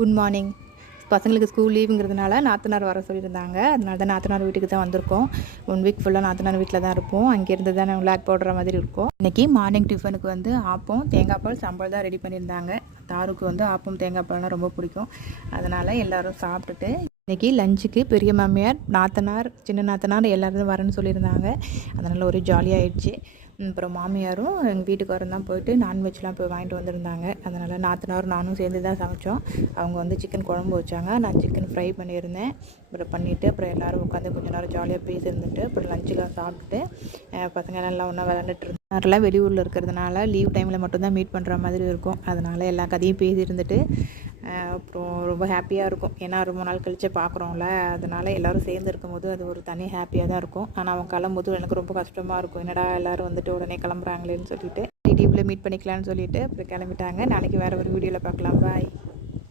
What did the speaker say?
Good morning. பசங்களுக்கு school லீவுங்கிறதுனால நாத்தனார் வர சொல்லியிருந்தாங்க. அதனால தான் நாத்தனார் வீட்டுக்கு தான் வந்திருக்கோம். 1 வீக் ஃபுல்லாக நாத்தனார் வீட்டில் தான் இருப்போம். அங்கேருந்து தான் விளாக் போடுற மாதிரி இருக்கும். இன்றைக்கி மார்னிங் டிஃபனுக்கு வந்து ஆப்பம், தேங்காய் பால், சாம்பார் தான் ரெடி பண்ணியிருந்தாங்க. தாருக்கு வந்து ஆப்பம் தேங்காய் பால்னால் ரொம்ப பிடிக்கும். அதனால் எல்லோரும் சாப்பிட்டுட்டு இன்றைக்கி லஞ்சுக்கு பெரிய மாமியார், நாத்தனார், சின்ன நாத்தனார் எல்லோரும் வரேன்னு சொல்லியிருந்தாங்க. அதனால் ஒரு ஜாலியாகிடுச்சு. அப்புறம் மாமியாரும் எங்கள் வீட்டுக்காரரும் தான் போயிட்டு நான்வெஜ்லாம் போய் வாங்கிட்டு வந்திருந்தாங்க. அதனால் நாத்தனாரும் நானும் சேர்ந்து தான் சமைச்சோம். அவங்க வந்து சிக்கன் குழம்பு வச்சாங்க, நான் சிக்கன் ஃப்ரை பண்ணியிருந்தேன். அப்புறம் பண்ணிவிட்டு அப்புறம் எல்லோரும் உட்காந்து கொஞ்சம் நேரம் ஜாலியாக பேசியிருந்துட்டு அப்புறம் லஞ்சுலாம் சாப்பிட்டுட்டு பசங்க எல்லாம் ஒன்றா விளாண்டுட்டு இருந்தாரெல்லாம் வெளியூரில் இருக்கிறதுனால லீவ் டைமில் மட்டும்தான் மீட் பண்ணுற மாதிரி இருக்கும். அதனால் எல்லா கதையும் பேசியிருந்துட்டு அப்புறம் ரொம்ப ஹாப்பியாக இருக்கும். ஏன்னா ரொம்ப நாள் கழித்து பார்க்குறோம்ல, அதனால் எல்லோரும் சேர்ந்து இருக்கும்போது அது ஒரு தனி ஹாப்பியாக தான் இருக்கும். ஆனால் அவங்க கிளம்பும்போது எனக்கு ரொம்ப கஷ்டமாக இருக்கும். என்னடா எல்லோரும் வந்துட்டு உடனே கிளம்புறாங்களேன்னு சொல்லிட்டு டிவியில் மீட் பண்ணிக்கலான்னு சொல்லிட்டு அப்புறம் கிளம்பிட்டாங்க. நாளைக்கு வேறு ஒரு வீடியோவில் பார்க்கலாம். பாய்.